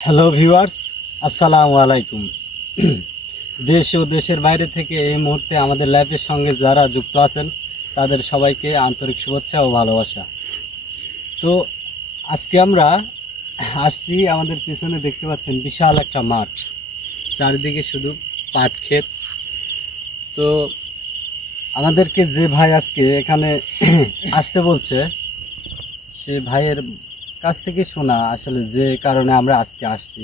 Hello viewers, আসসালামু আলাইকুম। দেশ ও দেশের বাইরে থেকে এই মুহূর্তে আমাদের লাইভের সঙ্গে যারা যুক্ত আছেন তাদের সবাইকে আন্তরিক শুভেচ্ছা ও ভালোবাসা। তো আজকে আমরা আসছি, আমাদের পিছনে দেখতে পাচ্ছেন বিশাল একটা মাঠ, চারিদিকে শুধু পাট ক্ষেত। তো আমাদেরকে যে ভাই আজকে এখানে আসতে বলছে, সে ভাইয়ের কাছ থেকে শোনা আসলে যে কারণে আমরা আজকে আসছি।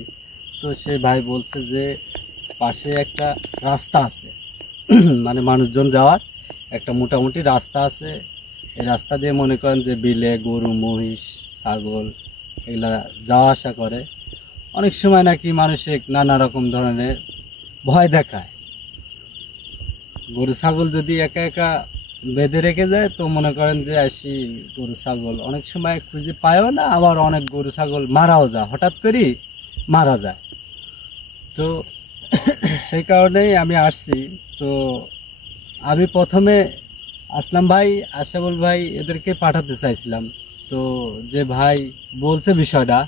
তো সে ভাই বলছে যে পাশে একটা রাস্তা আছে, মানে মানুষজন যাওয়ার একটা মোটামুটি রাস্তা আছে। এই রাস্তা দিয়ে মনে করেন যে বিলে গরু মহিষ ছাগল এগুলা যাওয়া আসা করে। অনেক সময় নাকি মানুষের নানা রকম ধরনের ভয় দেখায়। গরু ছাগল যদি একা একা বেঁধে রেখে যায় তো মনে করেন যে আসি গরু ছাগল অনেক সময় খুঁজে পায়ও না, আবার অনেক গরু ছাগল মারাও যায়, হঠাৎ করেই মারা যায়। তো সেই কারণেই আমি আসছি। তো আমি প্রথমে আসলাম ভাই, আশাবুল ভাই এদেরকে পাঠাতে চাইছিলাম। তো যে ভাই বলছে বিষয়টা,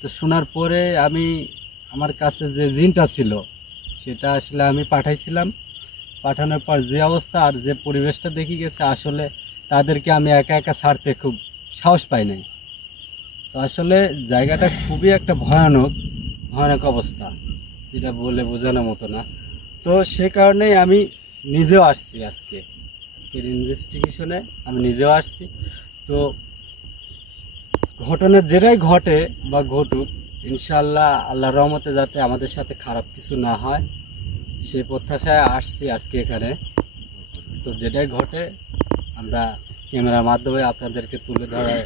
তো শোনার পরে আমি আমার কাছে যে জিনটা ছিল সেটা আসলে আমি পাঠাইছিলাম। পাঠানোর পর যে অবস্থা আর যে পরিবেশটা দেখি গেছে, আসলে তাদেরকে আমি একা একা ছাড়তে খুব সাহস পাই নাই। তো আসলে জায়গাটা খুবই একটা ভয়ানক অবস্থা, যেটা বলে বোঝানোর মতো না। তো সে কারণেই আমি নিজেও আসছি আজকের ইনভেস্টিগেশনে, আমি নিজেও আসছি। তো ঘটনা যেটাই ঘটে বা ঘটুক, ইনশাআল্লাহ আল্লাহর রহমতে যাতে আমাদের সাথে খারাপ কিছু না হয় সেই প্রত্যাশায় আসছি আজকে এখানে। তো যেটাই ঘটে আমরা ক্যামেরার মাধ্যমে আপনাদেরকে তুলে ধরে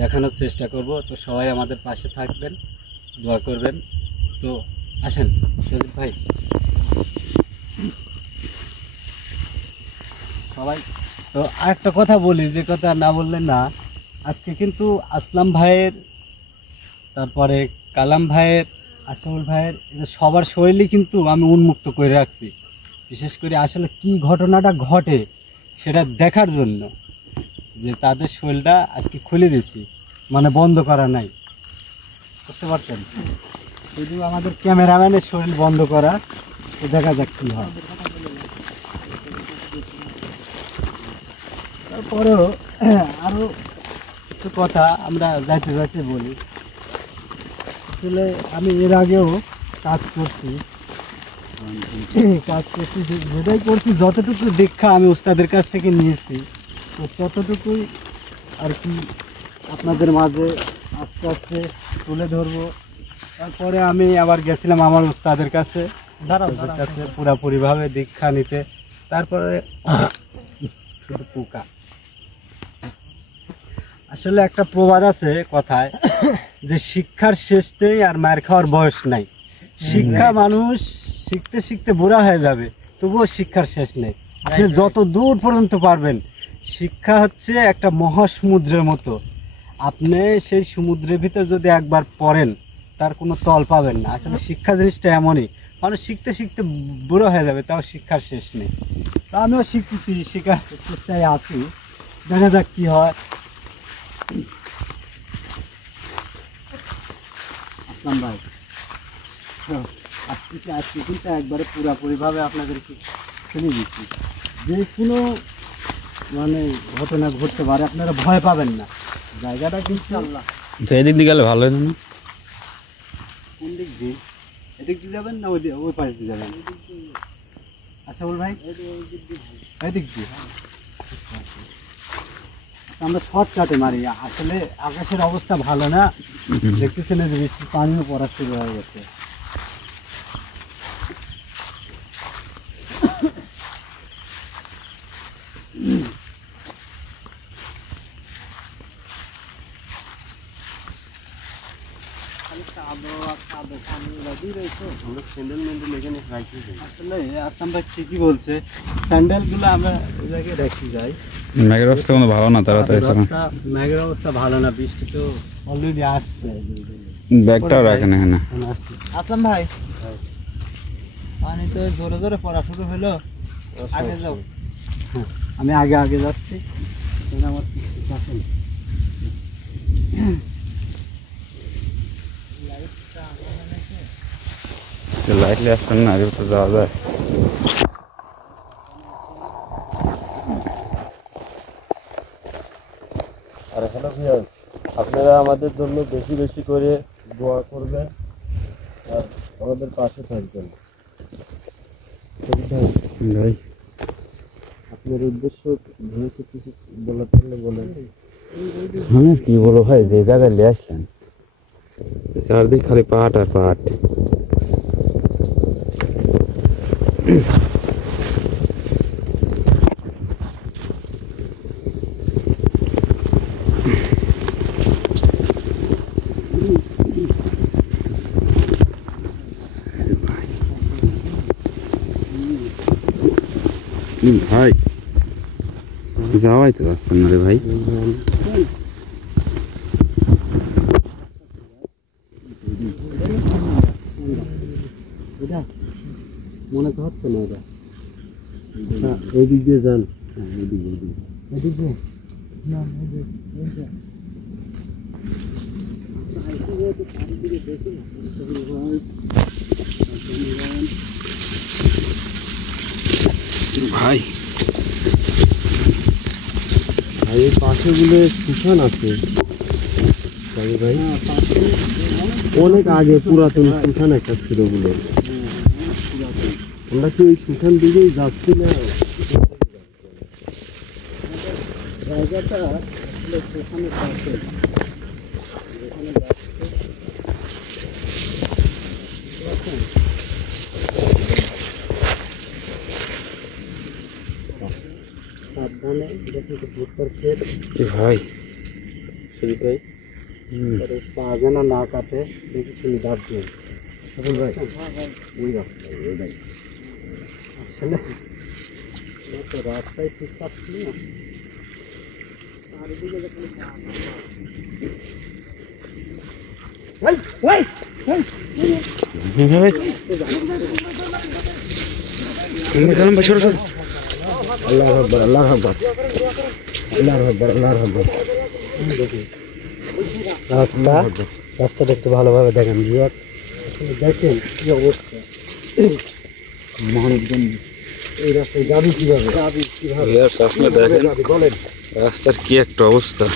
দেখানোর চেষ্টা করব। তো সবাই আমাদের পাশে থাকবেন, দোয়া করবেন। তো আসেন সজীব ভাই, সবাই। তো আরেকটা কথা বলি, যে কথা না বললে না, আজকে কিন্তু আসলাম ভাইয়ের, তারপরে কালাম ভাইয়ের, আশরাফুল ভাইয়ের, এদের সবার শরীরই কিন্তু আমি উন্মুক্ত করে রাখছি, বিশেষ করে আসলে কি ঘটনাটা ঘটে সেটা দেখার জন্য। যে তাদের শরীরটা আজকে খুলে দিছি, মানে বন্ধ করা নাই, বুঝতে পারছেন? শুধু আমাদের ক্যামেরাম্যানের শরীর বন্ধ করা। তো দেখা যাক কী হয়। তারপরেও আরও কিছু কথা আমরা যাইতে যাইতে বলি। আসলে আমি এর আগেও কাজ করছি, যেটাই করছি যতটুকু দীক্ষা আমি উস্তাদের কাছ থেকে নিয়েছি, তো ততটুকুই আর কি আপনাদের মাঝে আস্তে আস্তে তুলে ধরবো। তারপরে আমি আবার গেছিলাম আমার উস্তাদের কাছে, পুরাপুরিভাবে দীক্ষা নিতে। তারপরে শুধু পোকা। আসলে একটা প্রবাদ আছে কথায়, যে শিক্ষার শেষ নেই আর মার খাওয়ার বয়স নাই। শিক্ষা মানুষ শিখতে শিখতে বুড়া হয়ে যাবে, তবুও শিক্ষার শেষ নেই। আপনি যত দূর পর্যন্ত পারবেন। শিক্ষা হচ্ছে একটা মহাসমুদ্রের মতো, আপনি সেই সমুদ্রের ভিতর যদি একবার পড়েন তার কোনো তল পাবেন না। আসলে শিক্ষা জিনিসটা এমনই, মানুষ শিখতে শিখতে বুড়ো হয়ে যাবে, তাও শিক্ষার শেষ নেই। তো আমিও শিখতেছি, শেখার চেষ্টায় আছি, দেখা যাক কী হয়। আসলাম ভাই, আজকে কিন্তু একবারে পুরাপুরিভাবে আপনাদেরকে শুনে দিচ্ছি। যে কোনো মানে ঘটনা ঘটতে পারে, আপনারা ভয় পাবেন না। জায়গাটা কিন্তু আল্লাহ। এদিক দিয়ে গেলে ভালো হয় না? কোন দিক দিয়ে? এদিক দিয়ে যাবেন না ওই পাশ দিয়ে যাবেন? আচ্ছা বল ভাই, এদিক দিয়ে আমরা শর্টকাটে মারি। আসলে আকাশের অবস্থা ভালো না, দেখতেছেন যে বৃষ্টি পানিও পড়া শুরু হয়ে গেছে। আসলে আসলাম ভাই ঠিকই বলছে, স্যান্ডেলগুলো আমরা ওই জায়গায় রেখে যাই। মেঘের অবস্থা কোনো ভালো না, তাড়াতাড়ি মেঘের অবস্থা ভালো না, বৃষ্টি তো অলরেডি আসছে। ব্যাগটাও রাখেন এখানে। আসলাম ভাই, পানি তো জোরে জোরে পড়া শুরু হলো, আগে যাও। আমি আগে যাচ্ছি, আমার আসেন। লাইটটা লাইটলি আসছেন না, যেহেতু যাওয়া যায়। আর হ্যালো ভিউয়ার্স, আপনারা আমাদের জন্য বেশি বেশি করে দোয়া করবেন আর আমাদের পাশে থাকবেন। ভাই আপনার উদ্দেশ্য ভেবেছে কিছু বলার থাকলে বলেন। হ্যাঁ কি বলো ভাই, যে জায়গায় নিয়ে আসলেন চারদিক খালি পাহাড় আর পাহাড়। ভাই যাওয়াই তো যাচ্ছেন না রে ভাই। মনে তো হচ্ছে না এটা। এই দিক দিয়ে যান। এদিক দিয়ে ভাই ভাই এই পাশেগুলো শুকান আছে ভাই, অনেক আগে পুরাতন শুকান একটা ছিল বলে। আমরা কি ওই শুকান দিকেই যাচ্ছি না? জায়গাটা আসলে শুকানের পাশে। সাবধানে দেখুন তো ভুট্টার ক্ষেত ভাই শরীফ ভাই, পা যেন না কাটে দেখি তুমি দাঁত দিয়ে ভাই। এই রাস্তায় আসলে তো রাস্তায় ঠিক পাচ্ছি না, চারিদিকে যখন আল্লাহ আকবার, আল্লাহ আকবার, আল্লাহ আকবার, আল্লাহ আকবার। রাস্তাটা একটু ভালোভাবে দেখেন, দেখেন কি অবস্থা। মানুষজন এই রাস্তায় যাবি কিভাবে? দেখেন বলেন রাস্তার কি একটা অবস্থা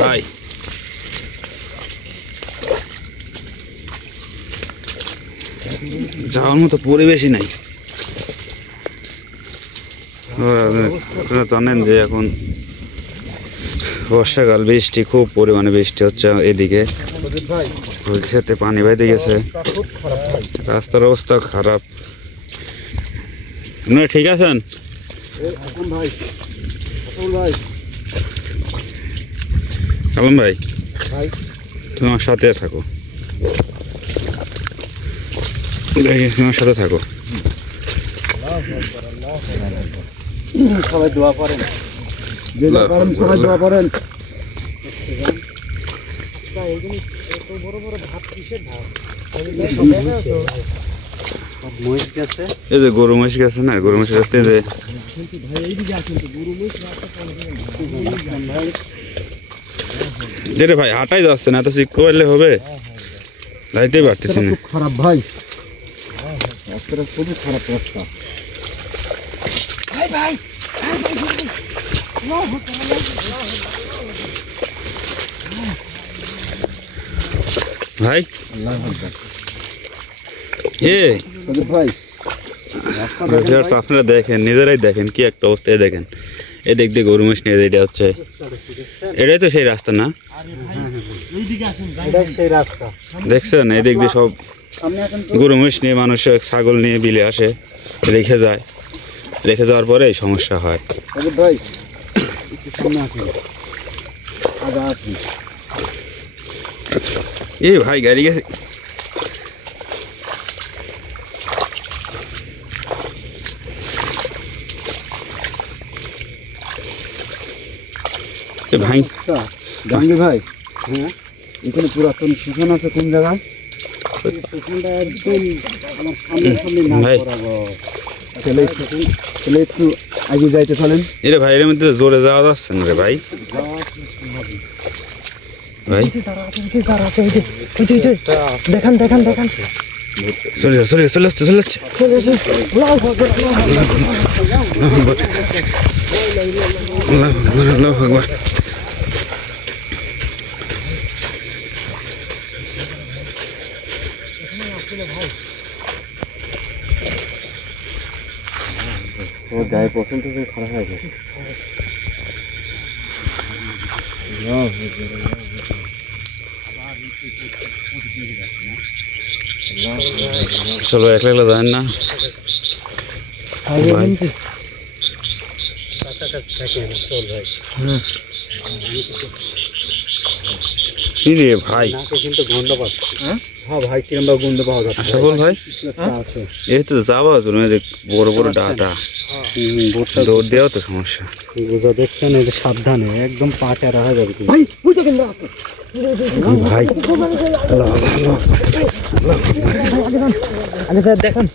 ভাই। যাওয়ার মতো পরিবেশই নাই। আপনারা জানেন যে এখন বর্ষাকাল, বৃষ্টি খুব পরিমাণে বৃষ্টি হচ্ছে এদিকে, ভাই, ওই খেতে পানি বাইতে গেছে, খুব খারাপ ভাই। রাস্তার অবস্থা খারাপ। আপনারা ঠিক আছেন? ভাই ভাই কালাম ভাই, ভাই তুমি আমার সাথে থাকো, দেখি তোমার সাথে থাকো। সবাই দোয়া করেন, যে যা করেন সবাই দোয়া করেন। মহিষ গেছে, এই যে গরু মহিষ গেছে না, গরু মহিষ গেছে যে যেটা ভাই হাঁটাই যাচ্ছে না, এত চিক করলে হবে, যাইতেই পারতেছি না। খুব খারাপ ভাই, রাস্তাটা খুবই খারাপ রাস্তা। ভাই ভাই আপনারা দেখেন, নিজেরাই দেখেন কি একটা অবস্থা। দেখেন এদিক দিয়ে গরু মহিষ নিয়ে যেটা হচ্ছে, এটাই তো সেই রাস্তা না? সেই রাস্তা দেখছেন এদিক দিয়ে সব গরু মহিষ নিয়ে মানুষ ছাগল নিয়ে বিলে আসে, রেখে যায়, রেখে যাওয়ার পরে এই সমস্যা হয়। ভাই একটু সামনে আসুন, আগা আসুন। এই ভাই গাড়ি গেছে। ভাই জাহাঙ্গীর ভাই, হ্যাঁ এখানে পুরাতন শুকান আছে কোন জায়গায়? শুকানটা একদম আমার সামনে সামনে না ভাই। করাবো। তাহলে একটু আগে যাইতে চলেন। এরে ভাই, এর মধ্যে জোরে যাওয়া যাচ্ছে না রে ভাই। ভাই দেখেন দেখেন দেখেন চলে যাচ্ছে চলে যাচ্ছে আল্লাহু আকবার। ওর গায়ে পছন্দ খারাপ হয়ে গেছে। চলো একলা একলা যান না কি রে ভাই? কিন্তু গন্ধ পাচ্ছি। হ্যাঁ ভাই, কিরম গন্ধ পাওয়া যাচ্ছে। সফল ভাই এই তো যাবো তুমি, বড় বড় ডাটা দৌড় দেওয়া তো সমস্যা। বুঝা দেখছেন, এই যে সাবধানে একদম পা টেরা হয়ে যাবে। ভাই বুঝতে কেন আসছে ভাই আগে স্যার দেখেন।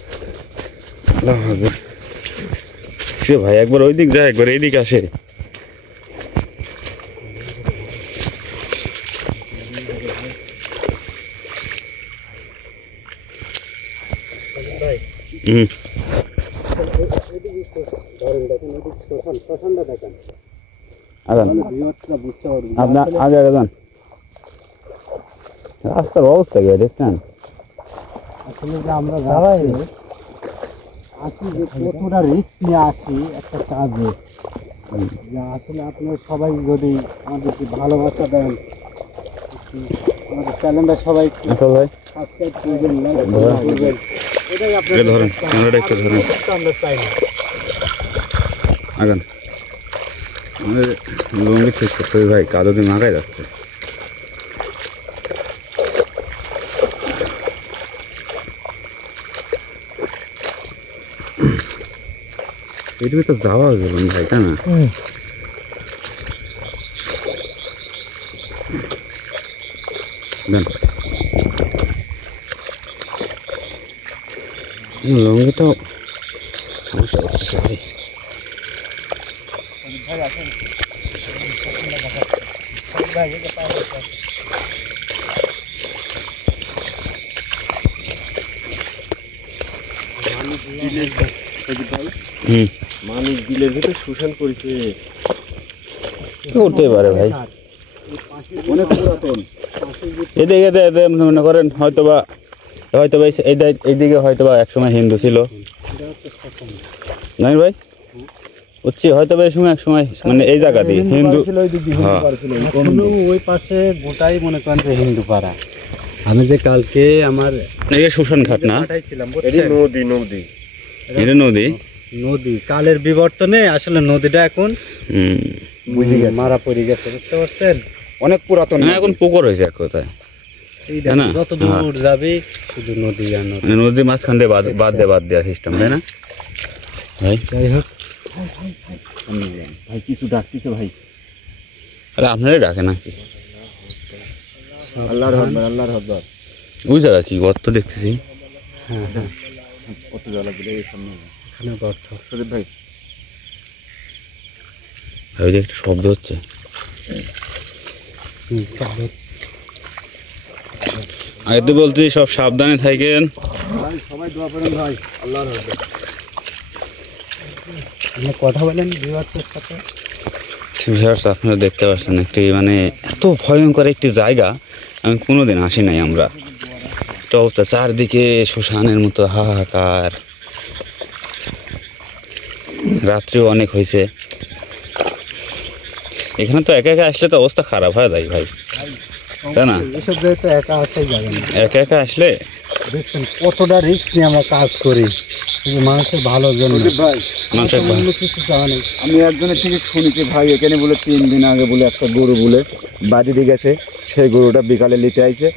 সে ভাই একবার ওই দিক যায়, একবার এই দিক আসে। আপনার আগে আগে যান। রাস্তার অবস্থা কি দেখছেন? আসলে যে আমরা যাই আসি, যে কতটা রিস্ক নিয়ে আসি একটা কাজে, যে আসলে আপনারা সবাই যদি আমাদেরকে ভালোবাসা দেন, আমাদের চ্যানেলটা সবাই আসল ভাই সাবস্ক্রাইব করবেন, লাইক করবেন, এটাই আপনাদের ধরেন, ক্যামেরাটা একটু ধরেন। আমরা চাই না। আগান আমাদের লুঙ্গি ঠিক করতে হবে ভাই, কাদো দিয়ে মাখাই যাচ্ছে। এটুকু তো যাওয়া গেল ভাই, তাই না? দেন লুঙ্গিটাও সমস্যা করতেছে ভাই। মানুষ বিলের ভিতরে শুষণ করেছে, করতে পারে ভাই, অনেক পুরাতন। এদিকে মনে করেন হয়তোবা এইদিকে হয়তোবা একসময় হিন্দু ছিল, নাই ভাই বুঝছি, হয়তোবা এই সময় একসময় মানে এই জায়গা দিয়ে হিন্দু। হ্যাঁ ওই পাশে গোটাই মনে করেন যে হিন্দু পাড়া। আমি যে কালকে আমার এই শ্মশান ঘাট না, পাঠাইছিলাম, নদী নদী এটা নদী নদী কালের বিবর্তনে আসলে নদীটা এখন বুঝে গেছে, মারা পড়ে গেছে, বুঝতে পারছেন? অনেক পুরাতন। না এখন পুকুর হয়েছে এক কথায়, এই তাই না? যত দূর যাবে শুধু নদী আর নদী। মানে নদীর মাঝখান দিয়ে বাদ দেওয়া সিস্টেম, তাই না ভাই? যাই হোক, ভাই কিছু ডাকতেছে ভাই। আরে আপনারাই ডাকে নাকি? আল্লাহর হকবার, আল্লাহর হকবার। ওই জায়গা কি গর্ত দেখতেছি? হ্যাঁ হ্যাঁ, কত জ্বালা দিলে এই সামনে এখানে গর্ত। সুদীপ ভাই ওই যে একটা শব্দ হচ্ছে। আগে তো বলছি সব সাবধানে থাকেন ভাই, সবাই দোয়া করেন ভাই, আল্লাহর হকবার। আপনি কথা বলেন ভিউয়ার্সের সাথে। আপনারা দেখতে পাচ্ছেন একটি মানে এত ভয়ঙ্কর একটি জায়গা, আমি কোনোদিন আসি নাই আমরা। তো অবস্থা চারদিকে শ্মশানের মতো হাহাকার, রাত্রিও অনেক হয়েছে। এখানে তো একা একা আসলে তো অবস্থা খারাপ হয়ে যায় ভাই, তাই না? এসব জায়গায় তো একা আসাই যাবে না। একা একা আসলে দেখছেন কতটা রিস্ক নিয়ে আমরা কাজ করি, শুধু মানুষের ভালোর জন্য। ভাই মানুষের অন্য কিছু চাওয়া নেই। আমি একজনের থেকে শুনেছি ভাই, এখানে বলে 3 দিন আগে বলে একটা গরু বলে বাদি দিয়ে গেছে, সেই গরুটা বিকালে নিতে আইছে,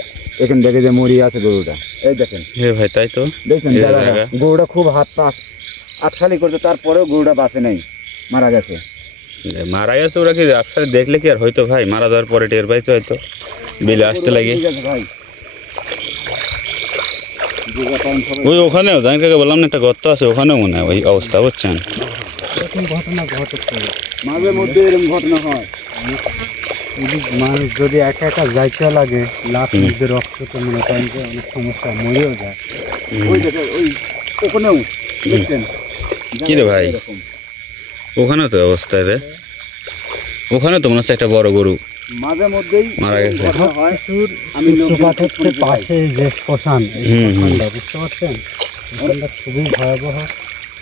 এখানে দেখে যে মরিয়া আছে গরুটা, এই দেখেন। হে ভাই তাই তো দেখছেন এই জায়গাটা? জায়গা। গরুটা খুব হাত পা আটসালি করছে, তারপরেও গরুটা বাঁচে নাই, মারা গেছে। মারা গেছে ওরা কি আসলে দেখলে কি আর হয়তো ভাই, মারা যাওয়ার পরে টের পাইছে হয়তো বিলে আসতে লাগে। ঠিক আছে ভাই, ওই ওখানেও জানি বললাম না একটা গর্ত আছে, ওখানেও মনে হয় ওই অবস্থা, বুঝছেন? এরকম ঘটনা ঘটে। মাঝে মধ্যে এরকম ঘটনা হয়। মানুষ যদি একা একা যাইতে লাগে লাখ মধ্যে রক্ত তো মনে করেন যে অনেক সমস্যা মরেও যায়। ওই দেখেন ওই ওখানেও দেখছেন কি রে ভাই? এরকম। ওখানে তো অবস্থা রে, ওখানে তো মনে হচ্ছে একটা বড় গরু মাঝে মধ্যেই মারা গেছে। ঘটনা হয়। আমি চোপাট হচ্ছে পাশে যে শ্মশান, এই হুম, হুম। শ্মশানটা বুঝতে পারছেন, শ্মশানটা খুবই ভয়াবহ।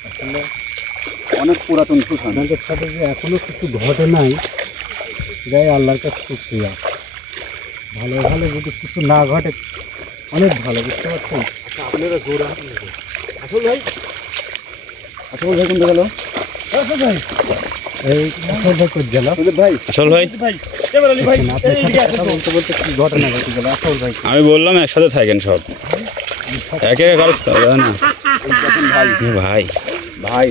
আসলে অনেক পুরাতন শ্মশান। আপনাদের সাথে যে এখনো কিছু ঘটে নাই, এটাই আল্লাহর কাছে শুকরিয়া। ভালো ভালো যদি কিছু না ঘটে অনেক ভালো, বুঝতে পারছেন। আপনারা ঘোরা আসল ভাই, আসল ভাই কোনটা গেল? এই আসল ভাই কোথায় গেল? সুদীপ ভাই আসল ভাই, আপনার সাথে কথা বলতে বলতে কি ঘটনা ঘটে গেল? আসল ভাই আমি বললাম একসাথে থাকেন সব, একে একে কারো সাথে হবে না। ভাই এ ভাই ভাই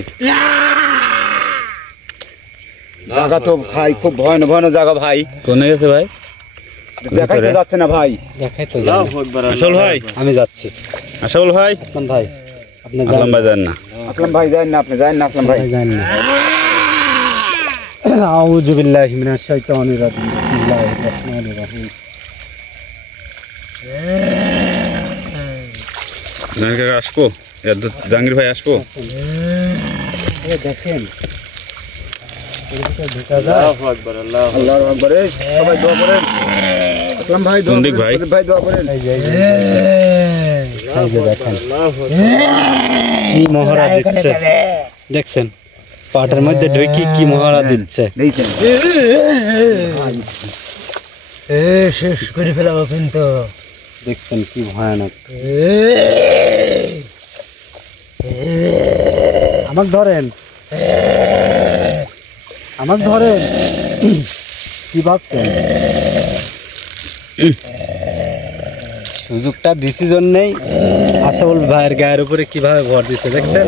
জায়গা তো ভাই খুব ভয়ানক ভয়ানক জায়গা ভাই, কোনে গেছে ভাই? দেখাইতে যাচ্ছে না ভাই। দেখাই তো আসল ভাই, আমি যাচ্ছি। আসল ভাই, আসলাম ভাই, আপনি আসলাম ভাই যান না। আসলাম ভাই যাই না, আপনি যাই না আসলাম ভাই। যান না। আউযু বিল্লাহি মিনাশ শাইতানির রাজিম, বিসমিল্লাহির রহমানির রহিম। জাহাঙ্গীর আসবো, জাহাঙ্গীর ভাই আসবো। এই দেখেন এর ভিতরে ঢোকা যায়। আল্লাহু আকবার। এই সবাই দোয়া করেন। আসলাম ভাই দোয়া কোন দিক করেন, ভাই? সুদীপ ভাই দোয়া করেন। এই যে দেখেন কি মহড়া দিচ্ছে, দেখছেন পাটের মধ্যে ঢুকি কি মহড়া দিচ্ছে। দেখছেন শেষ করে ফেলাবো কিন্তু, দেখছেন কি ভয়ানক। আমাকে ধরেন, আমাকে ধরেন, কি ভাবছেন? সুযোগটা দিছি জন্যেই আশাবুল ভাইয়ের গায়ের উপরে কিভাবে ভর দিচ্ছে, দেখছেন?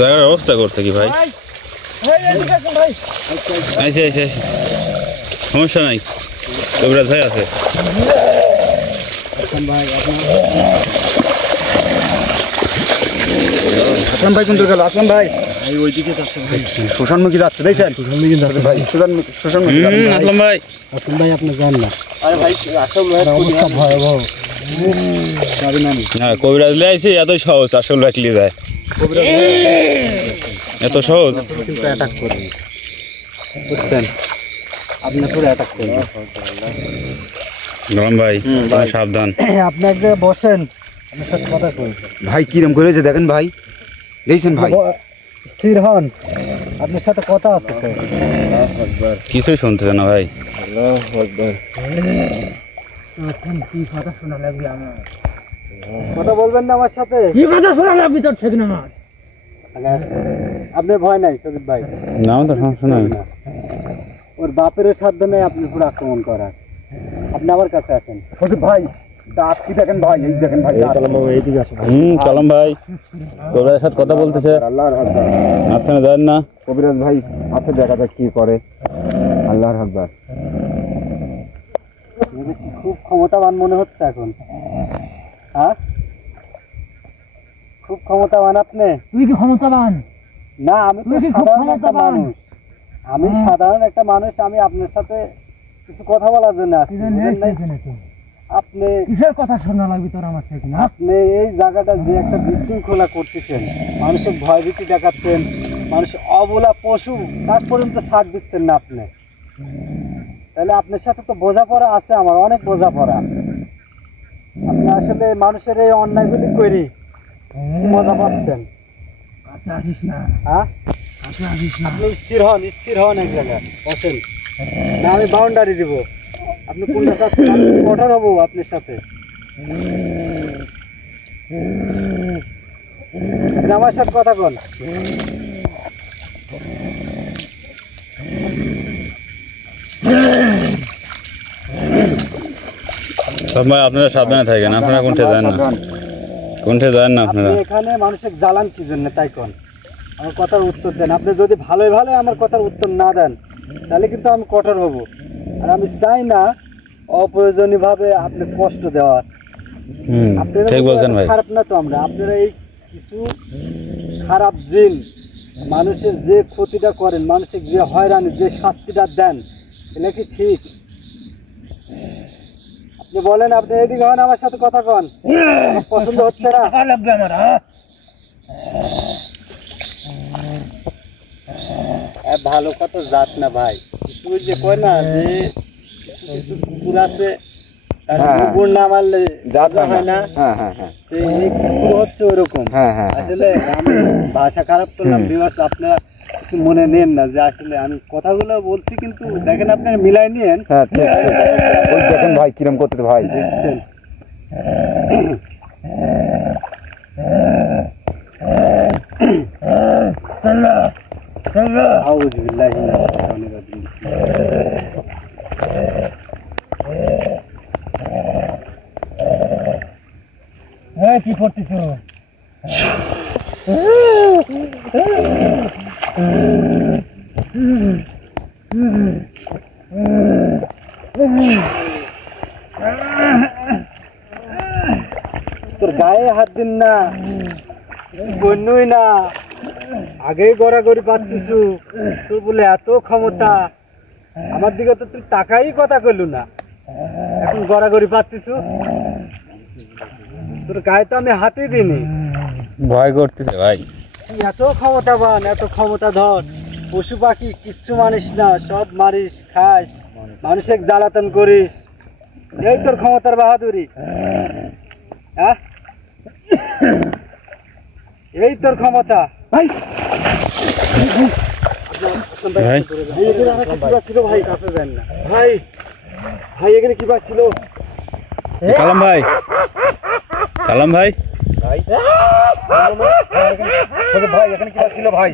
জায়গার অবস্থা করছে কি ভাই? আইসে আইসে আইসে, সমস্যা নাই, কবিরাজ ভাই আছে। ভাই আপনার আসলাম ভাই কোন দিকে গেল? আসলাম ভাই ওইদিকে যাচ্ছে ভাই, শ্মশানমুখী যাচ্ছে, দেখছেন ভাই শ্মশানমুখী যাচ্ছে। আসলাম ভাই, আসুন ভাই আপনি যান না। আরে ভাই আসল অবস্থা ভয়াবহ। যাবি না নি? হ্যাঁ কবিরাজ লে আইসি, এতই সহজ আসল রাখলে যায়, এত সহজ। কিন্তু অ্যাটাক করবে, বুঝছেন? আপনি পুরো অ্যাটাক করবেন। গরম ভাই, ভাই। সাবধান। আপনি এক জায়গায় বসেন, আপনার সাথে কথা কই। ভাই কিরম করেছে দেখেন ভাই, দেখছেন ভাই। স্থির হন, আপনার সাথে কথা আছে তো। কিছুই শুনতেছে না ভাই। কি কথা শোনা লাগবে আমার? কথা বলবেন না আমার সাথে? কি কথা শোনা লাগবে তোর ঠিক না আমার? আপনি ভয় নাই সজিব ভাই, না তো সমস্যা নাই। ওর বাপেরও সাধ্য নেই আপনি পুরো আক্রমণ করার। আপনি আমার কাছে আসেন। সুদীপ ভাই দাঁত কি দেখেন ভাই, এই দেখেন ভাই দাঁত। এইদিকে আসেন। চলম ভাই, কবিরাজের সাথে কথা বলতেছে, আল্লাহর আকবার। মাঝখানে যান না। কবিরাজ ভাই আছে, দেখা যাক কি করে। আল্লাহর আকবার। খুব ক্ষমতাবান মনে হচ্ছে এখন, হ্যাঁ? খুব ক্ষমতাবান আপনি? তুই কি ক্ষমতাবান? না, আমি তো তুই কি খুব সাধারণ একটা ক্ষমতাবান? মানুষ। আমি সাধারণ একটা মানুষ, আমি আপনার সাথে কিছু কথা বলার জন্য আসছি, বুঝলেন নাই? আপনি কিসের কথা শোনা লাগবে তোর আমার থেকে না? আপনি এই জায়গাটা যে একটা বিশৃঙ্খলা করতেছেন, মানুষের ভয়ভীতি দেখাচ্ছেন, মানুষ অবলা পশু তার পর্যন্ত ছাড় দিচ্ছেন না আপনি। তাহলে আপনার সাথে তো বোঝাপড়া আছে, আমার অনেক বোঝাপড়া। আপনি আসলে মানুষের এই অন্যায়গুলি করি কি মজা পাচ্ছেন, কাছে আসিস না, হ্যাঁ? কাছে আসিস না। আপনি স্থির হন এক জায়গায় বসেন, না আমি বাউন্ডারি দিব। আপনি কোনটা চাচ্ছেন? আমি কঠোর হবো আপনার সাথে। আপনি আমার সাথে কথা বল। সব ভাই আপনারা সাবধানে থাকেন, আপনারা কোনটা যান না, কোনটা যান না আপনি আপনারা। এখানে মানুষের জ্বালান কি জন্য তাই কোন? আমার কথার উত্তর দেন। আপনি যদি ভালোই ভালো আমার কথার উত্তর না দেন তাহলে কিন্তু আমি কঠোর হব, আর আমি চাই না অপ্রয়োজনীয় ভাবে আপনি কষ্ট দেওয়া। আপনারা ঠিক তো বলছেন ভাই। খারাপ না তো আমরা, আপনারা এই কিছু খারাপ জিন মানুষের যে ক্ষতিটা করেন, মানুষের যে হয়রানি, যে শাস্তিটা দেন, এটা কি ঠিক? আপনি বলেন, আপনি এদিকে হন, আমার সাথে কথা কন। আমার পছন্দ হচ্ছে না। টাকা লাগবে আমার, হ্যাঁ? ভালো কত জাত না ভাই, কিছু যে কয় না যে কিছু কিছু কুকুর আছে তার হ্যাঁ। কুকুর না মারলে জাত মজা হয় না। হ্যাঁ হ্যাঁ হ্যাঁ তো এই কুকুর হচ্ছে ওরকম। হ্যাঁ হ্যাঁ আসলে আমি ভাষা খারাপ করলাম, ভিউয়ার্স আপনারা কিছু মনে নেন না, যে আসলে আমি কথাগুলো বলছি কিন্তু দেখেন আপনারা মিলাই নিয়েন। হ্যাঁ ঠিক আছে। ওই দেখেন ভাই কিরম করতে ভাই। দেখছেন? আউযু বিল্লাহি মিনাশ শাইতানির রাজিম। হ্যাঁ, কি করতেছ? তোর গায়ে হাত দিন না, বন্যই না, আগেই গড়াগড়ি পাচ্ছিস, তোর বলে এত ক্ষমতা, আমার দিকে তো তুই টাকাই কথা কইলু না, এখন গড়াগড়ি পাচ্ছিস। তোর গায়ে তো আমি হাতই দিইনি। ভয় করতেছে ভাই। তুই এত ক্ষমতাবান, এত ক্ষমতাধর, পশু পাখি কিচ্ছু মানিস না, সব মারিস, খাস, মানুষের জ্বালাতন করিস, এই তোর ক্ষমতার বাহাদুরি। হ্যাঁ, এই তোর ক্ষমতা। ভাই ভাই এখানে আর একটা কিবা ছিল ভাই, কাছে যান না ভাই। ভাই এখানে কিবা ছিল কালাম ভাই, কালাম ভাই, ভাই। ভাই এখানে কিবা ছিল ভাই।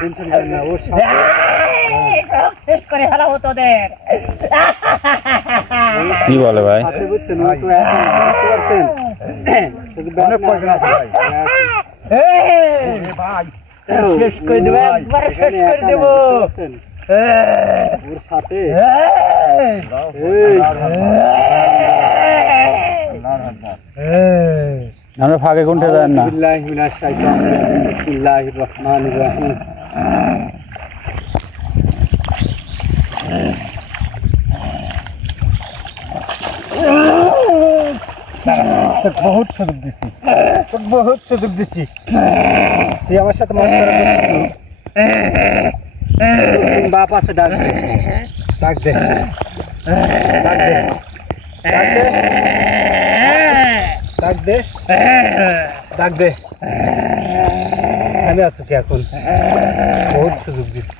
টেনশন করেন না, ওর সাথে শেষ করে ফেলাবো তোদের। কি বলে ভাই? সাথে বুঝছেন, ও তো এখন বুঝতে পারছেন অনেক পয়সা আছে ভাই। ভাই শেষ করে দেবো, একবারে শেষ করে দেবো। ওর সাথে আমরা ফাঁকে কোনটা যান না। বিসমিল্লাহি মিনাশ শাইতানির রাজিম, বিসমিল্লাহির রহমানির রহিম। বহুত সুযোগ দিচ্ছি, বহুত সুযোগ দিচ্ছি, তুই আমার সাথে মস্করা করছিস। বাপ আছে, ডাক দে, ডাক দে, ডাক দে, ডাক দে, ডাক দে। আমি আছো কি এখন? বহুত সুযোগ দিচ্ছ।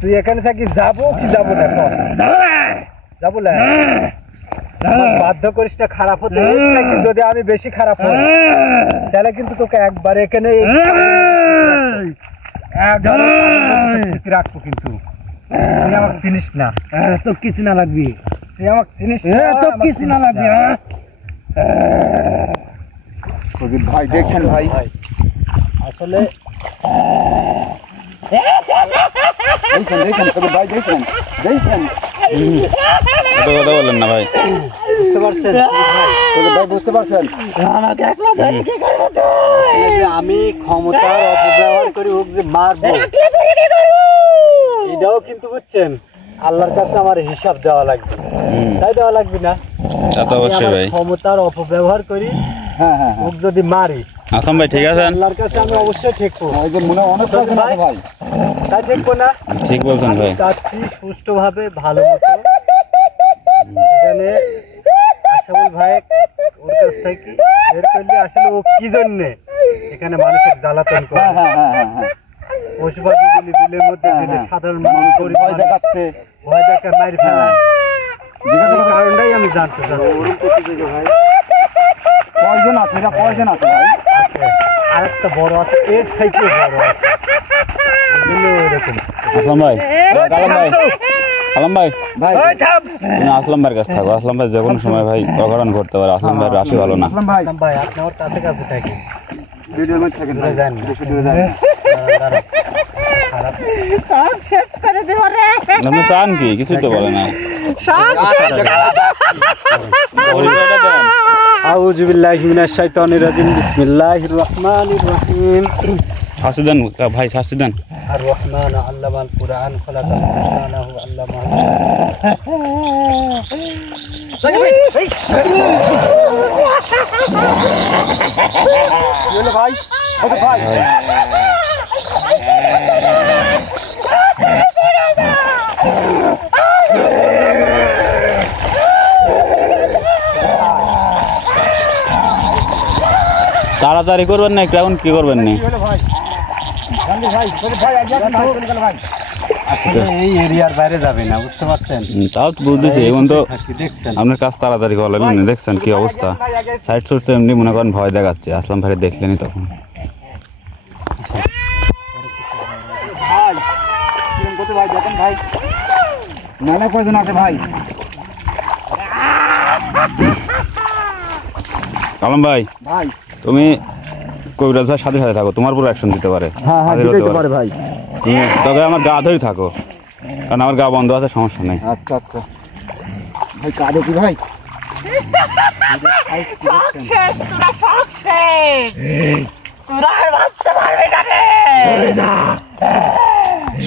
তুই এখানে থাকি যাবো কি যাবো না? যাবো না, বাধ্য করিস না খারাপ হতে। যদি আমি বেশি খারাপ হই তাহলে কিন্তু তোকে একবার এখানে রাখবো, কিন্তু তুই আমাকে চিনিস না। তোর কিছু না লাগবি, তুই আমাকে চিনিস না, তোর কিছু না লাগবি। ভাই দেখছেন ভাই, আসলে দেখছেন দেখছেন ভাই, দেখছেন দেখছেন এত কথা বললেন না ভাই। বুঝতে পারছেন ভাই, বুঝতে পারছেন? আমাকে একলা ধরে কি করবো তো? আসলে যে আমি ক্ষমতার অপব্যবহার করি, হোক যে মারবো, এটাও কিন্তু বুঝছেন আল্লাহর কাছে আমার হিসাব দেওয়া লাগবে। তাই দেওয়া লাগবে না? তা তো অবশ্যই ভাই। ক্ষমতার অপব্যবহার করি, হ্যাঁ হ্যাঁ হোক যদি মারি, আসলাম ভাই ঠিক আছেন? আল্লাহর কাছে আমি অবশ্যই ঠেকবো। ওই যে মনে অনেক পয়সা আছে ভাই। তাই ঠেকবো না? ঠিক বলছেন আমি ভাই। চাচ্ছি সুষ্ঠুভাবে ভালো মতো এখানে আশাবুল ভাই ওর কাছ থেকে বের করলে আসলে ও কি জন্যে এখানে মানুষের জ্বালাতন করে, হ্যাঁ হ্যাঁ হ্যাঁ হ্যাঁ পশু পাখিগুলি বিলের মধ্যে দিলে সাধারণ মানুষ গরিব ভয় মানুষ দেখাচ্ছে। ভয় দেখে মারি ফেলে। এই কারণটাই আমি জানতে চাচ্ছি। ভাই কয়জন আছে? এটা কয়জন আছে ভাই? আছে, আরেকটা বড় আছে, এর থেকে বড় আছে, এই জন্য এরকম। আসলাম ভাই, কালাম ভাই, কালাম ভাই, ভাই তুমি আসলাম ভাইয়ের কাছে থাকো। আসলাম ভাই যে কোনো সময় ভাই অঘটন ঘটতে পারে। আসলাম ভাইয়ের রাশি ভালো না। আসলাম ভাই, আসলাম ভাই, আপনি আমার কাছে কাছে থাকেন, ভিডিওর মধ্যে থাকেন ভাই, দূরে যান না। বেশি দূরে যান না। দাঁড়ান, খারাপ সব শেষ করে দেবো রে। আপনি চান কি? কিছুই তো বলে না। সব পরিচয়টা দেন। আউযু বিল্লাহি মিনাশ শাইতানির রাজিম, বিসমিল্লাহির রহমানির রহিম। শাস্তি দেন ভাই, শাস্তি দেন। আর রহমান আল্লামাল কুরআন খলাকাল ইনসানাহু আল্লামাহু ভাই ওকে ভাই তাড়াতাড়ি করবেন না, একটু এখন কি করবেন না? আসলে এই এরিয়ার বাইরে যাবে না, বুঝতে পারছেন? তাও তো বুঝতেছি, এখন তো দেখছেন আপনার কাজ তাড়াতাড়ি করা লাগবে না। দেখছেন কি অবস্থা, সাইড সোর্স এমনি মনে করেন ভয় দেখাচ্ছে। আসলাম ভাই দেখলেনি তখন। নানা কয়জন আছে ভাই? কালাম ভাই, ভাই তুমি কবিরাজ ভাইয়ের সাথে সাথে থাকো, তোমার পুরো অ্যাকশন দিতে পারে। হ্যাঁ হাজির হতে দিতে পারে ভাই। তবে আমার গা ধরে থাকো, কারণ আমার গা বন্ধ আছে, সমস্যা নেই। আচ্ছা আচ্ছা ভাই, কাঁদো কি ভাই? সব শেষ, তোরা সব শেষ। তোরা আর বাঁচতে পারবি না রে।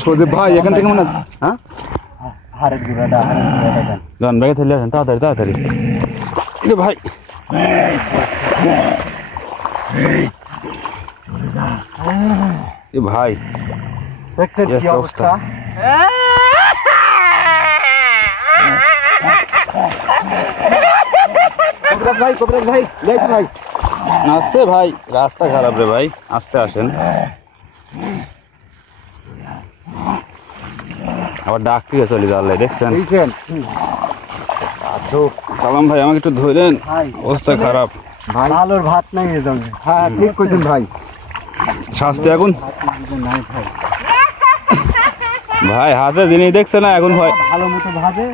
সোজে ভাই এখান থেকে মনে হ্যাঁ হারের গুড়াটা দেন। জন ব্যাগে ঠেলে আসেন তাড়াতাড়ি তাড়াতাড়ি। এ ভাই এ ভাই, দেখছেন এ কি অবস্থা? কবিরাজ ভাই যাইছি ভাই। আস্তে ভাই, রাস্তা খারাপ রে ভাই, আস্তে আসেন। আবার ডাক থেকে চলে যাওয়ার দেখছেন। বুঝছেন? সালাম ভাই, আমাকে একটু ধরেন, ভাই অবস্থা খারাপ। ভাই আলোর ভাত নাই এ জন্য। হ্যাঁ ঠিক কইছেন ভাই। শাস্তি এখন নাই ভাই, ভাই হাতে দিনই দেখছে না, এখন ভয় ভালো মতো ভাবে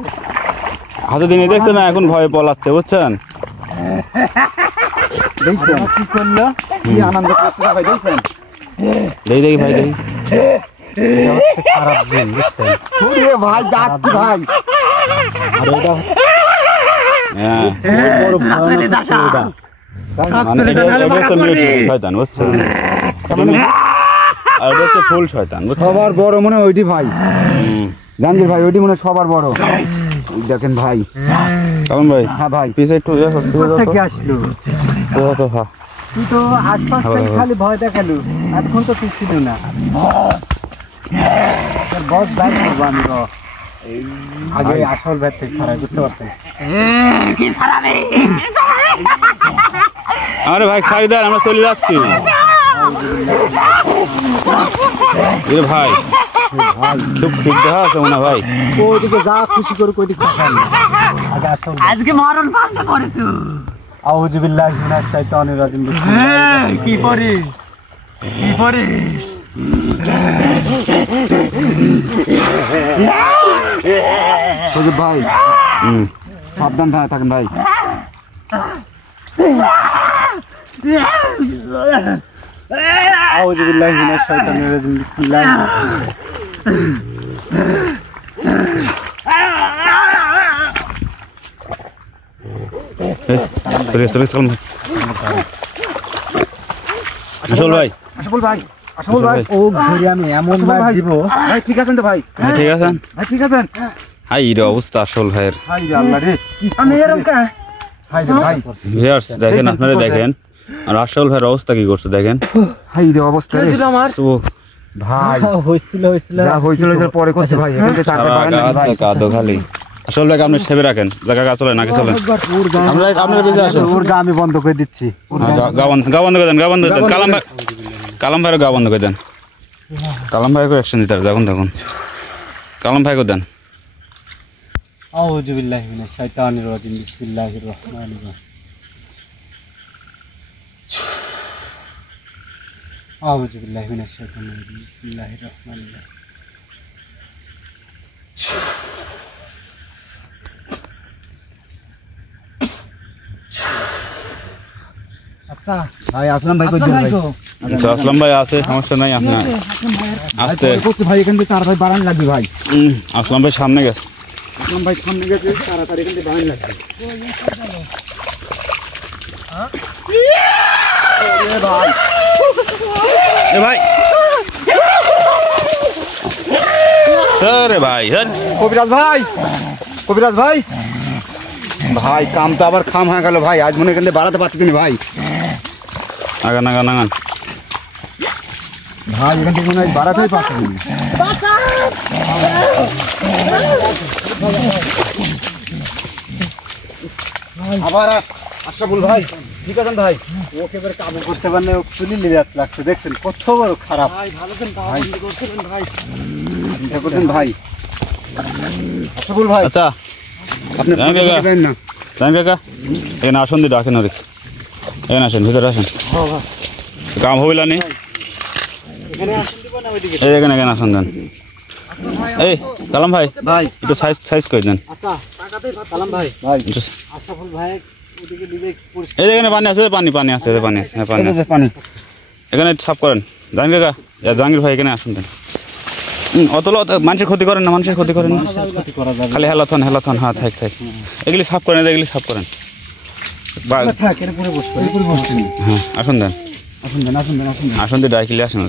হাতে দিনই দেখছে না, এখন ভয়ে পলাচ্ছে, বুঝছেন? দেখছেন কি করলো? কি আনন্দ করতে ভাই, দেখছেন? দেখি দেখি ভাই, দেখি। এটা হচ্ছে খারাপ দিন, বুঝছেন? ওরে ভাই যাচ্ছি ভাই। আর এটা হচ্ছে হ্যাঁ, বড় ভয়ানক হচ্ছে এটা। মানে এটা হচ্ছে মেয়ে শয়তান, বুঝছেন? আর এটা হচ্ছে ফুল শয়তান, বুঝছেন? সবার বড় মনে হয় ওইটি ভাই, হুম। জানজির ভাই ওইটি মনে হয় সবার বড়। ওই দেখেন ভাই। কেমন ভাই? হ্যাঁ ভাই। পিছে একটু কোথা থেকে আসলো? হ্যাঁ। তুই তো আশপাশ থেকে খালি ভয় দেখালো, এখন তো তুই ছিল না। তোর বস যাই করবো আমি আগে আসল ব্যাট থেকে ছাড়াই, বুঝতে পারছেন? আরে ভাই ছাড়ি দেন, আমরা চলে যাচ্ছি। এ ভাই খুব ঠিক দেখা আছে মনে হয় ভাই। ওইদিকে যা খুশি করে ওইদিকে খান। আগে আসল আজকে মরণ পান্তা পড়েছো। আউযু বিল্লাহি মিনাশ শাইতানির রাজিম। কি পরে কি পরে সুজিত ভাই হুম। সাবধান থাকেন ভাই। আউযু বিল্লাহি মিনাশ শাইতানির রাজিম। বিসমিল্লাহ। চলে চলে চল আসল ভাই। আশাফুল ভাই, আশাফুল ভাই। ও ঘুরে আমি এমন মার দিব। ভাই ঠিক আছেন তো ভাই? হ্যাঁ, ঠিক আছেন? ভাই ঠিক আছেন? হাই রে অবস্থা আসল ভাইয়ের। হাই রে আল্লাহ রে, আমি এরকম কা হাই রে ভাই, ভিউয়ার্স দেখেন, আপনারা দেখেন আর আসল ভাইয়ের অবস্থা কি করছে দেখেন। হাই রে অবস্থা রে ছিল আমার তো ভাই। হইছিল যা হয়েছিল পরে করছে ভাই, এখন তো টাকা পাবেন না ভাই। কাদো খালি। আসল ভাই আপনি সেবে রাখেন, জায়গা গা চলেন, আগে চলেন। আমরা আপনার বেঁচে আসেন। ওর গা আমি বন্ধ করে দিচ্ছি। গা বন্ধ করে দেন, গা বন্ধ করে দেন। কালাম ভাইয়ের গা বন্ধ করে দেন। কালাম ভাইকে অ্যাকশন দিতে হবে, দেখুন দেখুন। কালাম ভাইকে দেন। আউযু বিল্লাহি মিনাশ শাইতানির রাজিম। বিসমিল্লাহির রহমানির রহিম। আউযু বিল্লাহি মিনাশ শাইতানির রাজিম। বিসমিল্লাহির রহমানির রহিম। আচ্ছা ভাই আসলাম ভাই, কই ভাই? আচ্ছা আসলাম ভাই আছে, সমস্যা নাই আপনার আসতে। পরে করছে ভাই, এখান থেকে তাড়াতাড়ি বাড়ান লাগবে ভাই। আসলাম ভাই সামনে গেছে। আসলাম ভাই সামনে গেছে, তাড়াতাড়ি এখান থেকে বাড়ান লাগবে। ভাই এ ভাই আরে ভাই কবিরাজ ভাই, কবিরাজ ভাই, ভাই কাম তো আবার খাম হয়ে গেল ভাই, আজ মনে হয় এখান থেকে বাড়াতে পারতেন ভাই। আগান আগান আগান ভাই এখান থেকে মনে হয় বাড়াতেই পারতেন। আবার আশরাফুল ভাই ঠিক আছেন ভাই? ওকে এবার কাবু করতে পারলে ও চুলি লিজাত লাগছে, দেখছেন কত বড় খারাপ। চিন্তা করছেন ভাই? আশরাফুল ভাই আচ্ছা আপনি জানি কাকা। দেন না। জানি কাকা এখানে আসুন দি ডাকেন ওরে, এখানে আসেন, ভিতরে আসেন, কাম হইলা নি এই এখানে এখানে আসুন দেন। এই কালাম ভাই ভাই একটু সাইজ সাইজ করে দেন। আচ্ছা টাকাতেই কালাম ভাই, ভাই একটু আশরাফুল ভাই ওদিকে নিজে পরিষ্কার এই যে এখানে পানি আছে, পানি পানি আছে, পানি আছে, হ্যাঁ পানি এই আছে। যে পানি এখানে সাফ করেন জানি কাকা। জাহাঙ্গীর ভাই এখানে আসুন দেন। অত মানুষের ক্ষতি করেন না, মানুষের ক্ষতি করেন না, ক্ষতি করা যাবে। খালি হেলাথন হেলাথন, হ্যাঁ থাক থাক, এগুলি সাফ করেন, এগুলি সাফ করেন। থাক এর পরে বসবো, এর পরে বসছি। হ্যাঁ আসুন দেন, আসুন দেন, আসুন দেন, আসুন দেন। আসুন দিয়ে ডাকিলে আসুন।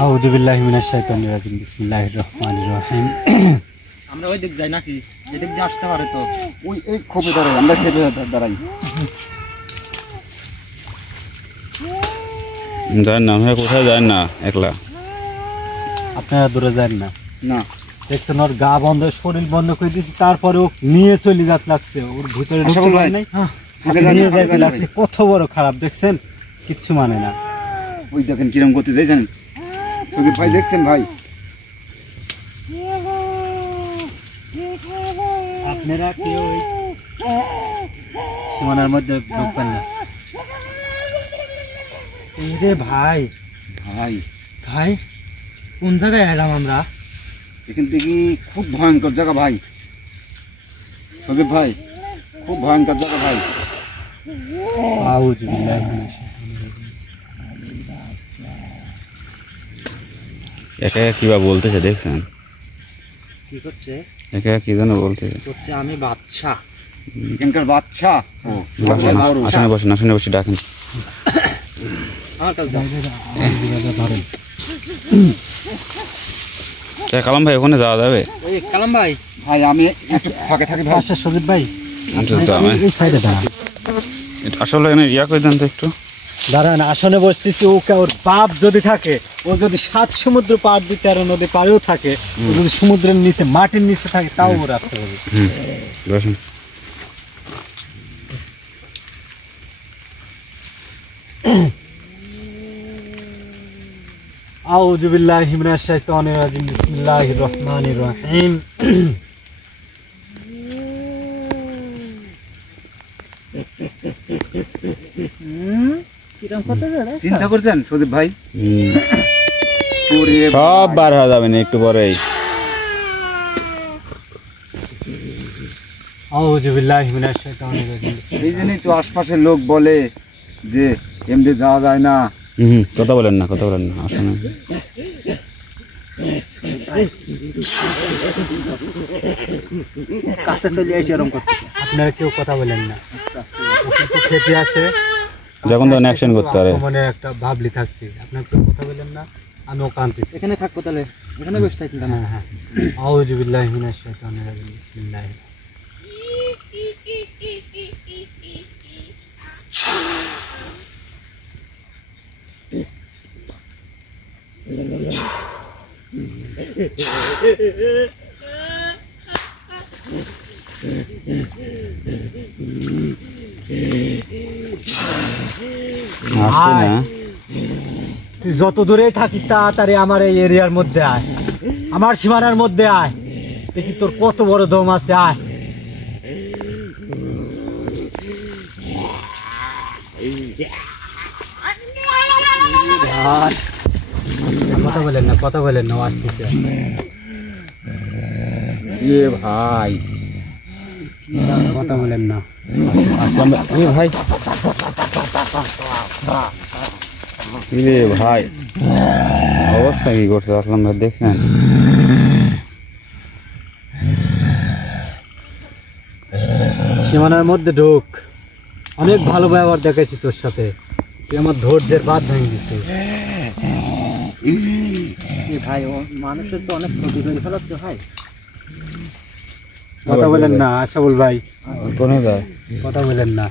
আউযু বিল্লাহি মিনাশ শাইতানির রাজিম, বিসমিল্লাহির রহমানির রহিম। আমরা ওই দিক যাই নাকি? এদিক দিয়ে আসতে পারে তো? ওই এই খোপে দাঁড়াই, আমরা সেটা দাঁড়াই। যান না, আমরা কোথায় যান না একলা। আপনারা দূরে যান না। না দেখছেন ওর গা বন্ধ, শরীর বন্ধ করে দিয়েছি, তারপরে ও নিয়ে চলে যাত লাগছে, ওর ভিতরে ঢুকতে আশরাফুল পারে ভাই, নাই, আগে নিয়ে জানিয়ে যাইতে যাইতে লাগছে। কত বড় খারাপ দেখছেন, কিচ্ছু মানে না। ওই দেখেন কিরম করতে যাইছেন সুদীপ ভাই, দেখছেন ভাই? আপনারা কেউ ওই সীমানার মধ্যে ঢুকবেন না। এই রে ভাই, ভাই ভাই কোন জায়গায় এলাম আমরা? এখান থেকে খুব ভয়ঙ্কর জায়গা ভাই, সুদীপ ভাই খুব ভয়ঙ্কর জায়গা ভাই। আউযু বিল্লাহি মিনাশ শাইতানির রাজিম। একা একা কিবা বলতেছে দেখছেন, কি করছে? একা একা কি যেন বলতেছে। করছে আমি বাদশা। এখানকার বাচ্চা বসেন, আসনে বসেন, আসনে বসে ডাকেন। কালাম ভাই ওখানে যাওয়া যাবে? ওই কালাম ভাই, ভাই আমি একটু ফাঁকে থাকি ভাই। আচ্ছা সজীব ভাই এই সাইডে দাঁড়ান, আসলে এখানে ইয়া করে দেন তো একটু। দাঁড়ান, আসনে বসতেছি। ওকে ওর বাপ যদি থাকে, ও যদি 7 সমুদ্র পার দিয়ে 13 নদী পারেও থাকে, ও যদি সমুদ্রের নিচে মাটির নিচে থাকে, তাও ও রাস্তা হবে। বসেন। আউযু বিল্লাহি মিনাশ শাইতানির রাজিম, বিসমিল্লাহির রহমানির রহিম। চিন্তা করছেন সুদীপ ভাই? ওরে সব বার হয়ে যাবে না একটু পরেই। আউযু বিল্লাহি মিনাশ শাইতানির রাজিম। এই জন্যই তো আশপাশের লোক বলে যে এমনি যাওয়া যায় না। কথা বলেন না, কথা বলেন না, আসলে কাছে চলে এসে এরকম করতেছে। আপনারা কেউ কথা বলেন না, খেতে আছে যখন তখন অ্যাকশন করতে পারে। মনে একটা ভাবলি থাকছে, আপনারা কেউ কথা বলেন না, আমিও কাঁদতেছি। এখানে থাকবো তাহলে, এখানে বসে থাকি। হ্যাঁ হ্যাঁ। আউযু বিল্লাহি মিনাশ শাইতানির রাজিম, বিসমিল্লাহির। আসবে না। তুই যত দূরেই থাকিস তাড়াতাড়ি আমার এই এরিয়ার মধ্যে আয়, আমার সীমানার মধ্যে আয়, দেখি তোর কত বড় দম আছে। আয়। কথা বলেন না, কথা বলেন না, ও আসতেছে। এ ভাই কথা বলেন না। আসলাম ভাই, রে ভাই অবস্থা কি করছে আসলাম ভাই, দেখছেন? সীমানার মধ্যে ঢোক, অনেক ভালো ব্যবহার দেখাইছি তোর সাথে, তুই আমার ধৈর্যের বাদ ভেঙে দিছিস। ভাই ও মানুষের তো অনেক ক্ষতি করে ফেলাচ্ছে ভাই। কথা বলেন না আশাবুল ভাই, কোনে যায় কথা বলেন না।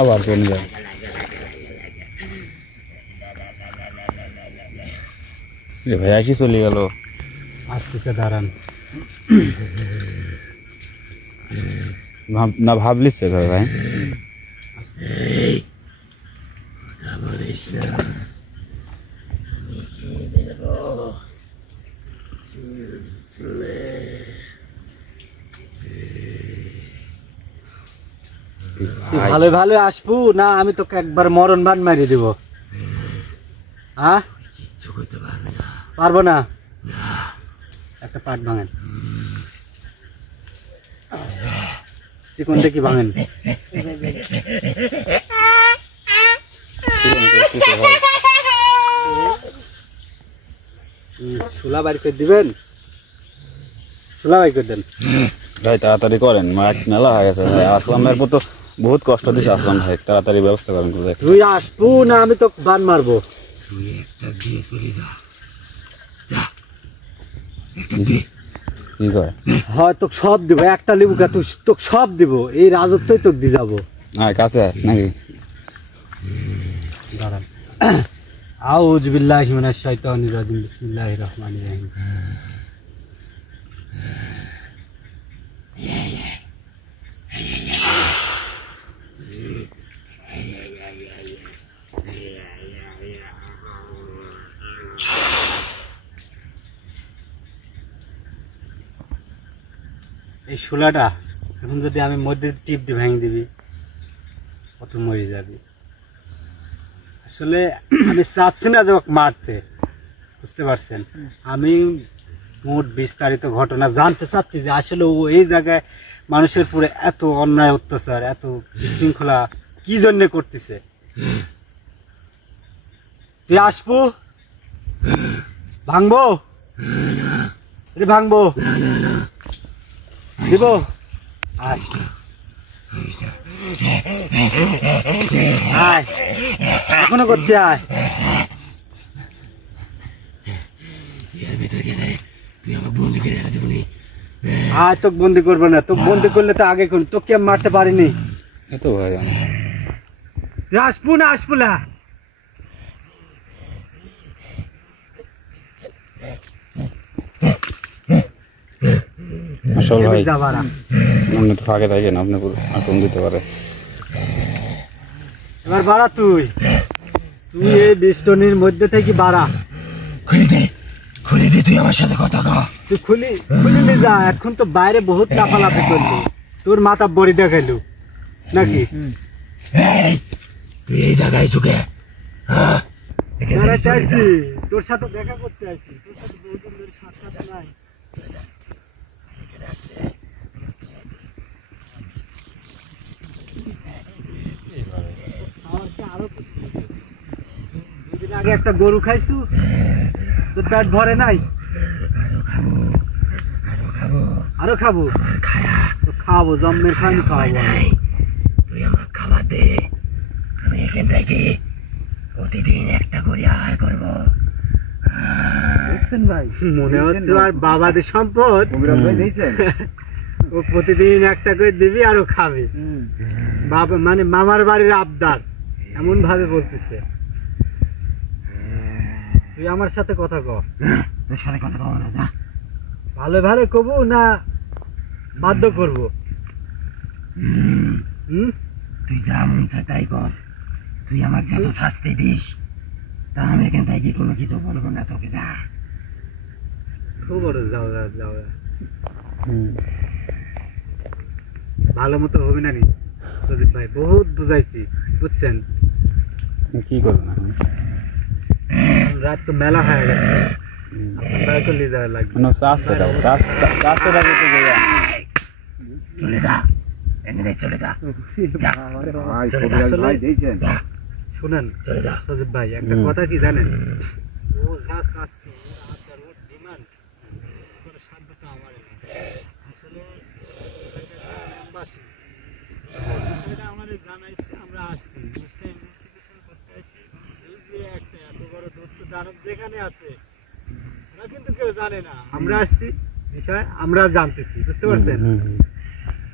আবার কোনে যায় ভাই আসি চলে গেল। আসতেছে দাঁড়ান। না ভাবলিচ্ছে ঘরে ভাই তুই ভালো ভালো আসবো না আমি তোকে একবার মরণ বান মারিয়ে দিব। হ্যাঁ পারবো না, একটা পাট ভাঙেন, চিকন দেখি ভাঙেন। শুলা বাড়ি করে দিবেন, শুলা বাড়ি করে দেন ভাই তাড়াতাড়ি করেন, মেলা হয়ে গেছে ভাই। আসলামের পর তো বহুত কষ্ট দিছে আসলাম ভাই, তাড়াতাড়ি ব্যবস্থা করেন। তুই আসবো না আমি তো বান মারবো। কি কয় হয় তোকে সব দিব, একটা লিবু কা তুই তোকে সব দিব, এই রাজত্বই তোকে দিয়ে যাবো। আয় কাছে আয় নাকি দাঁড়ান। আউযু বিল্লাহি মিনাশ শাইতানির রাজিম, বিসমিল্লাহির রহমানির রহিম। এই শোলাটা এখন যদি আমি মধ্যে টিপ দিয়ে ভেঙে দিবি কত মরে যাবি। আসলে আমি চাচ্ছি না যে ওকে মারতে, বুঝতে পারছেন? আমি মোট বিস্তারিত ঘটনা জানতে চাচ্ছি যে আসলে ও এই জায়গায় মানুষের পুরে এত অন্যায় অত্যাচার, এত বিশৃঙ্খলা কি জন্য করতেছে। তুই আসবো, ভাঙবো ভাঙবো দিব। আয় আয় এখনো করছে, আয় আয় তোকে বন্দি করবো না, তোকে বন্দি করলে তো আগে কোন তোকে আমি মারতে পারিনি। এত ভাই তুই আসবো না আসবো না। আসল ভাই যা বাড়া। আপনি তো ফাঁকে থাকেন, আপনি আক্রমণ দিতে পারে। এবার বাড়া, তুই তুই এই বেষ্টনীর মধ্যে থেকে বাড়া। খুলে দে তুই আমার সাথে কথা কও। তুই খুলিলি যা, এখন তো বাইরে বহুত লাফালাফি করলি, তোর মাথা বড়ি দেখাইলু নাকি? তুই এই জায়গায় চুকে বেড়াতে আইছি, তোর সাথে দেখা করতে আইছি, তোর সাথে বহুদিন ধরে সাক্ষাৎ নাই। আরো কিছু দুদিন আগে একটা গরু খাইছু, তোর পেট ভরে নাই? আরো খাবো, তো খাবো, জন্মের খাইনি খাওয়াবো। তুই আমার খাবার দে, আমি এখান থেকে প্রতিদিন একটা করে আহার করবো। ভাই মনে হচ্ছে আর বাবাদের সম্পদ, ও প্রতিদিন একটা করে দিবি আর ও খাবে। বাবা মানে মামার বাড়ির আবদার, এমন ভাবে বলতেছে। তুই আমার সাথে কথা কর। তোর সাথে কথা কও না, যা। ভালো ভালো কবু না বাধ্য করবো? তুই যা মন চায় তাই কর। তুই আমার যত শাস্তি দিস তা আমি এখান থেকে কোনো কিছু বলবো না তোকে, যা। খুব বড় যাও যাও যাও, ভালো মতো হবে না নি প্রদীপ ভাই, বহুত বুঝাইছি, বুঝছেন? কি করবেন এখন? রাত তো মেলা হয়ে গেছে, আপনার তো লিয়ে যাওয়া লাগবে। চলে যা, এমনি চলে যা। শুনেন প্রদীপ ভাই, একটা কথা কি জানেন? ও যা চাচ্ছে, ওর ডিমান্ড, কোনো সাধ্য তো আমার নেই। আসলে দানব যেখানে আছে ওরা কিন্তু কেউ জানে না। আমরা আসছি বিষয় আমরা জানতেছি, বুঝতে পারছেন?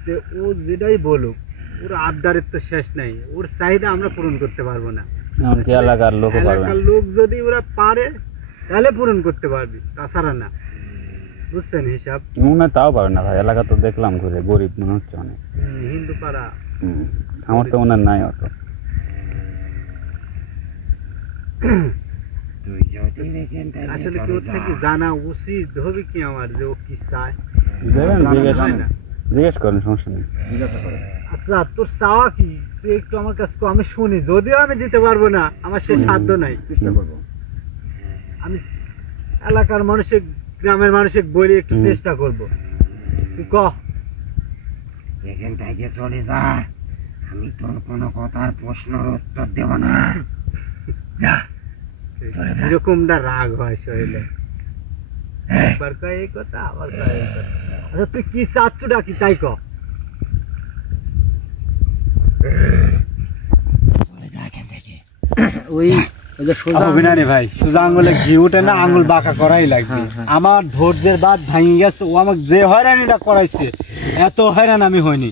যে ও যেটাই বলুক, ওর আবদারের তো শেষ নাই, ওর চাহিদা আমরা পূরণ করতে পারবো না। এমনকি এলাকার লোকও পারবে না। এলাকার লোক যদি ওরা পারে তাহলে পূরণ করতে পারবি, তাছাড়া না। বুঝছেন হিসাব? মনে হয় তাও পারবে না ভাই, এলাকা তো দেখলাম ঘুরে গরিব মনে হচ্ছে অনেক। হিন্দু পাড়া। আমার তো মনে হয় নাই অত। আসলে কেউ থেকে জানা উচিত হবে কি আমার, যে ও কি চায়। দেখেন হয় না? জিজ্ঞেস করেন, সমস্যা নেই। আচ্ছা তোর চাওয়া কি, তুই একটু আমার কাছে কও, আমি শুনি। যদিও আমি দিতে পারবো না, আমার সে সাধ্য নাই, চেষ্টা করবো। আমি এলাকার মানুষের, গ্রামের মানুষের বলি একটু চেষ্টা করবো। তুই ক। এখান থেকে চলে যা, আমি তোর কোনো কথার প্রশ্নের উত্তর দেব না। এরকমটা রাগ হয় শরীরে, একবার কয় এই কথা, আবার কয় এই কথা। আচ্ছা তুই কি চাচ্ছ ডাকি তাই ক। চলে যা এখান থেকে। ওই হবে না রে ভাই, সোজা আঙুলে ঘি উঠে না, আঙুল বাঁকা করাই লাগবে। আমার ধৈর্যের বাদ ভাঙি গেছে। ও আমাকে যে হয়রানিটা করাইছে, এত হয়রান আমি হইনি,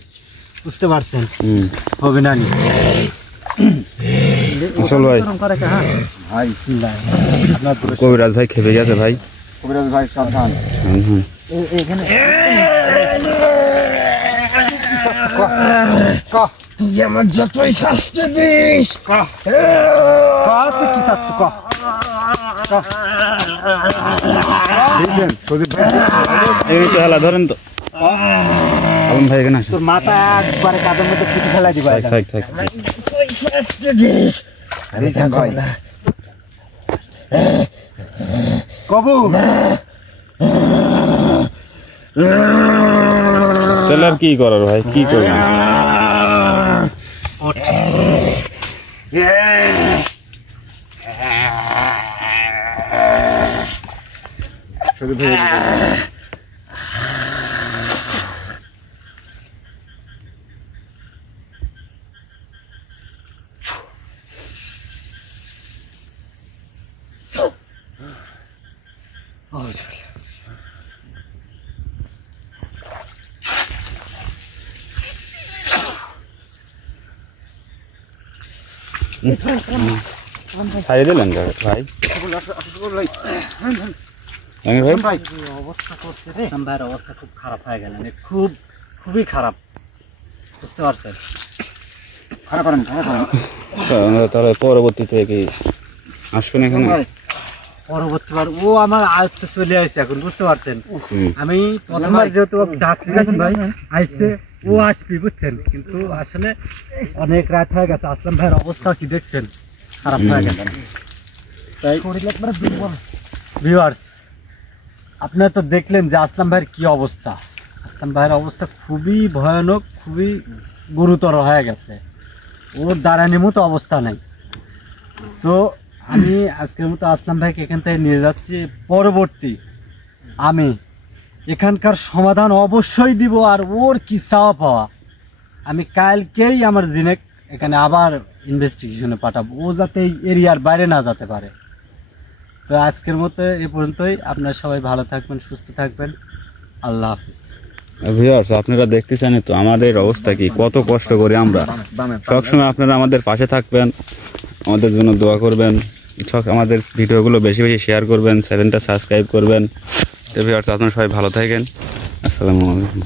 বুঝতে পারছেন? হবে না নি আসল ভাই, ভাই আপনার কবিরাজ ভাই খেপে গেছে ভাই। কবিরাজ ভাই সাবধান। এখানে ক তুই আমার যতই শাস্তি দিস, তুই কি চাচ্ছ ক। বুঝলেন সজীব ভাই? এই তো হেলা ধরেন তো। আলম ভাই এখানে আসেন। তোর মাথা একবারে কাদের মধ্যে কিছু ফেলাই দিবা। থাক থাক। তুই শাস্তি দিস, আমি বুঝলেন ভাই? না। কবু তাহলে আর কি করার ভাই, কি করবেন? সজীব ভাই ছাড়িয়ে দিলেন ভাই? ভাই ভাই অবস্থা করছে রে, ভাইয়ের অবস্থা খুব খারাপ হয়ে গেল, খুবই খারাপ, বুঝতে পারছেন? খারাপ করেন, খারাপ করেন। তাহলে পরবর্তীতে কি আসবেন এখানে? পরবর্তীবার ও আমার আয়ত্তে চলে আসছে এখন, বুঝতে পারছেন? আমি প্রথমবার যেহেতু ডাকছিলাম ভাই আইসে, ও আসবি বুঝছেন, কিন্তু আসলে অনেক রাত হয়ে গেছে। আসলাম ভাইয়ের অবস্থা কি দেখছেন, খারাপ হয়ে গেছে। তাই ভিউয়ার্স, আপনারা তো দেখলেন যে আসলাম ভাইয়ের কি অবস্থা। আসলাম ভাইয়ের অবস্থা খুবই ভয়ানক, খুবই গুরুতর হয়ে গেছে, ওর দাঁড়ানোর মতো অবস্থা নাই। তো আমি আজকের মতো আসলাম ভাইকে এখান থেকে নিয়ে যাচ্ছি। পরবর্তী আমি এখানকার সমাধান অবশ্যই দিব, আর ওর কি চাওয়া পাওয়া আমি কালকেই আমার জিনেক এখানে আবার ইনভেস্টিগেশনে পাঠাবো, ও যাতে এই এরিয়ার বাইরে না যেতে পারে। তো আজকের মতো এ পর্যন্তই। আপনারা সবাই ভালো থাকবেন, সুস্থ থাকবেন। আল্লাহ হাফিজ। ভিউয়ার্স, আপনারা দেখতেছেন তো আমাদের অবস্থা কি, কত কষ্ট করি আমরা। সবসময় আপনারা আমাদের পাশে থাকবেন, আমাদের জন্য দোয়া করবেন, আমাদের ভিডিওগুলো বেশি বেশি শেয়ার করবেন, চ্যানেলটা সাবস্ক্রাইব করবেন। তো ভিউয়ার্স, আপনারা সবাই ভালো থাকেন। আসসালামু আলাইকুম।